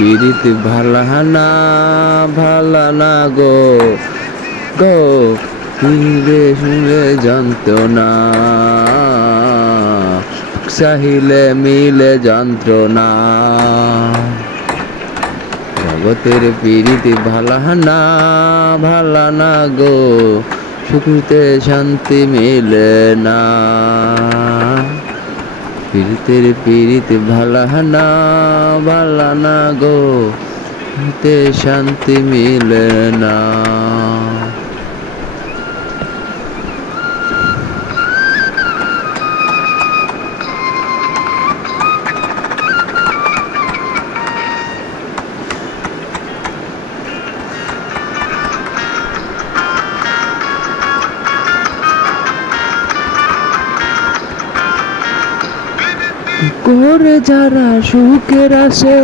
পীড়িত ভালা না ভালা না গো গো শুনলে শুনলে যন্ত্রণা চাহিলে মিলে যন্ত্রণা জগতের পীড়িত ভালা না গো সুখতে শান্তি মিলে না পীড়িত ভালা না গো সুখতে শান্তি মিলে না। করে যারা সুখের আসে